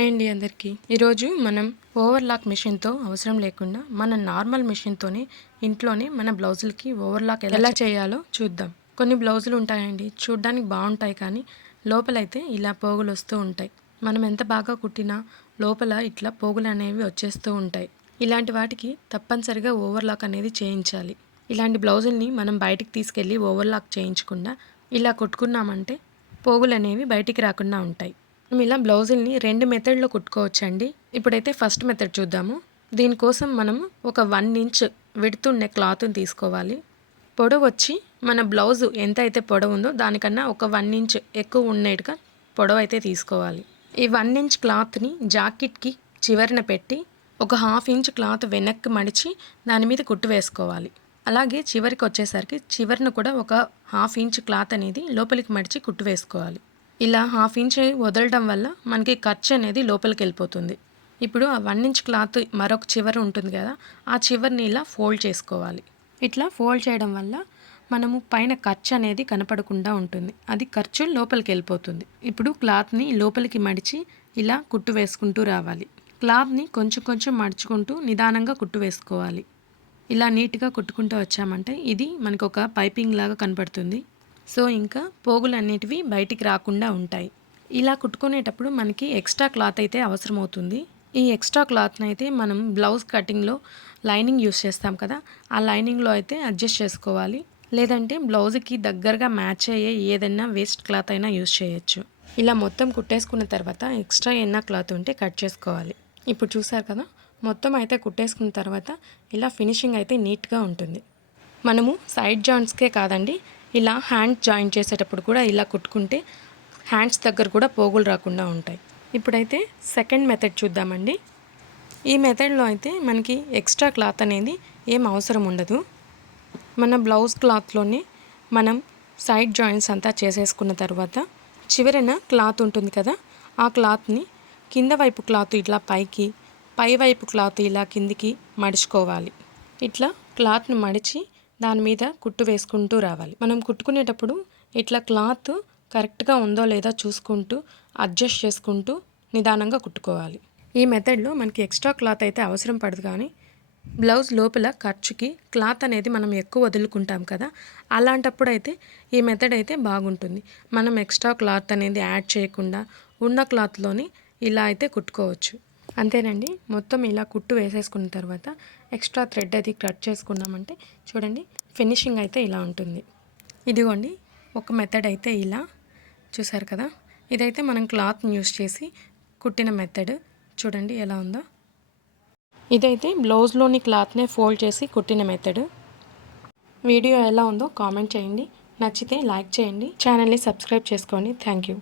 Hi అండి అందరికీ. ఈరోజు మనం ఓవర్లాక్ మిషన్తో అవసరం లేకుండా మన నార్మల్ మిషన్తోనే ఇంట్లోనే మన బ్లౌజులకి ఓవర్లాక్ ఎలా చేయాలో చూద్దాం. కొన్ని బ్లౌజులు ఉంటాయండి, చూడ్డానికి బాగుంటాయి కానీ లోపలైతే ఇలా పోగులు వస్తూ ఉంటాయి. మనం ఎంత బాగా కుట్టినా లోపల ఇట్లా పోగులు అనేవి వచ్చేస్తూ ఉంటాయి. ఇలాంటి వాటికి తప్పనిసరిగా ఓవర్లాక్ అనేది చేయించాలి. ఇలాంటి బ్లౌజుల్ని మనం బయటికి తీసుకెళ్ళి ఓవర్లాక్ చేయించకుండా ఇలా కుట్టుకున్నామంటే పోగులు అనేవి బయటికి రాకుండా ఉంటాయి. మనం ఇలా బ్లౌజుల్ని 2 మెథడ్లో కుట్టుకోవచ్చండి. ఇప్పుడైతే ఫస్ట్ మెథడ్ చూద్దాము. దీనికోసం మనము ఒక 1 ఇంచ్ విడ్త్ ఉండే క్లాత్ని తీసుకోవాలి. పొడవు వచ్చి మన బ్లౌజు ఎంత అయితే పొడవు ఉందో దానికన్నా ఒక 1 ఇంచ్ ఎక్కువ ఉండేట్టుగా పొడవు అయితే తీసుకోవాలి. ఈ 1 ఇంచ్ క్లాత్ని జాకెట్కి చివరన పెట్టి ఒక 1/2 ఇంచ్ క్లాత్ వెనక్కి మడిచి దాని మీద కుట్టు వేసుకోవాలి. అలాగే చివరికి వచ్చేసరికి చివరన కూడా ఒక 1/2 ఇంచ్ క్లాత్ అనేది లోపలికి మడిచి కుట్టు వేసుకోవాలి. ఇలా 1/2 ఇంచ్ వదలడం వల్ల మనకి ఖర్చు అనేది లోపలికి వెళ్ళిపోతుంది. ఇప్పుడు ఆ 1 ఇంచ్ క్లాత్ మరొక చివర ఉంటుంది కదా, ఆ చివరిని ఇలా ఫోల్డ్ చేసుకోవాలి. ఇట్లా ఫోల్డ్ చేయడం వల్ల మనము పైన ఖర్చు అనేది కనపడకుండా ఉంటుంది. అది ఖర్చు లోపలికి వెళ్ళిపోతుంది. ఇప్పుడు క్లాత్ని లోపలికి మడిచి ఇలా కుట్టు వేసుకుంటూ రావాలి. క్లాత్ని కొంచెం కొంచెం మడుచుకుంటూ నిదానంగా కుట్టు వేసుకోవాలి. ఇలా నీట్గా కుట్టుకుంటూ వచ్చామంటే ఇది మనకు ఒక పైపింగ్ లాగా కనపడుతుంది. సో ఇంకా పోగులు అనేటివి బయటికి రాకుండా ఉంటాయి. ఇలా కుట్టుకునేటప్పుడు మనకి ఎక్స్ట్రా క్లాత్ అయితే అవసరం అవుతుంది. ఈ ఎక్స్ట్రా క్లాత్ని అయితే మనం బ్లౌజ్ కటింగ్లో లైనింగ్ యూస్ చేస్తాం కదా, ఆ లైనింగ్లో అయితే అడ్జస్ట్ చేసుకోవాలి. లేదంటే బ్లౌజ్కి దగ్గరగా మ్యాచ్ అయ్యే ఏదైనా వేస్ట్ క్లాత్ అయినా యూస్ చేయొచ్చు. ఇలా మొత్తం కుట్టేసుకున్న తర్వాత ఎక్స్ట్రా ఏదైనా క్లాత్ ఉంటే కట్ చేసుకోవాలి. ఇప్పుడు చూసారు కదా, మొత్తం అయితే కుట్టేసుకున్న తర్వాత ఇలా ఫినిషింగ్ అయితే నీట్గా ఉంటుంది. మనము సైడ్ జాయింట్స్కే కాదండి, ఇలా హ్యాండ్ జాయింట్ చేసేటప్పుడు కూడా ఇలా కుట్టుకుంటే హ్యాండ్స్ దగ్గర కూడా పోగులు రాకుండా ఉంటాయి. ఇప్పుడైతే సెకండ్ మెథడ్ చూద్దామండి. ఈ మెథడ్లో అయితే మనకి ఎక్స్ట్రా క్లాత్ అనేది ఏం అవసరం ఉండదు. మన బ్లౌజ్ క్లాత్లోనే మనం సైడ్ జాయింట్స్ అంతా చేసేసుకున్న తర్వాత చివరన క్లాత్ ఉంటుంది కదా, ఆ క్లాత్ని కింద వైపు క్లాత్ ఇట్లా పైకి, పై వైపు క్లాత్ ఇలా కిందికి మడుచుకోవాలి. ఇట్లా క్లాత్ని మడిచి దాని మీద కుట్టు వేసుకుంటూ రావాలి. మనం కుట్టుకునేటప్పుడు ఇట్లా క్లాత్ కరెక్ట్గా ఉందో లేదో చూసుకుంటూ అడ్జస్ట్ చేసుకుంటూ నిదానంగా కుట్టుకోవాలి. ఈ మెథడ్లో మనకి ఎక్స్ట్రా క్లాత్ అయితే అవసరం పడదు, కానీ బ్లౌజ్ లోపల ఖర్చుకి క్లాత్ అనేది మనం ఎక్కువ వదులుకుంటాం కదా, అలాంటప్పుడు అయితే ఈ మెథడ్ అయితే బాగుంటుంది. మనం ఎక్స్ట్రా క్లాత్ అనేది యాడ్ చేయకుండా ఉన్న క్లాత్లోని ఇలా అయితే కుట్టుకోవచ్చు. అంతేనండి. మొత్తం ఇలా కుట్టు వేసేసుకున్న తర్వాత ఎక్స్ట్రా థ్రెడ్ అది కట్ చేసుకున్నామంటే చూడండి ఫినిషింగ్ అయితే ఇలా ఉంటుంది. ఇదిగోండి ఒక మెథడ్ అయితే ఇలా చూసారు కదా, ఇదైతే మనం క్లాత్ని యూస్ చేసి కుట్టిన మెథడ్. చూడండి ఎలా ఉందో. ఇదైతే బ్లౌజ్లోని క్లాత్నే ఫోల్డ్ చేసి కుట్టిన మెథడ్. వీడియో ఎలా ఉందో కామెంట్ చేయండి. నచ్చితే లైక్ చేయండి. ఛానల్ని సబ్స్క్రైబ్ చేసుకోండి. Thank you.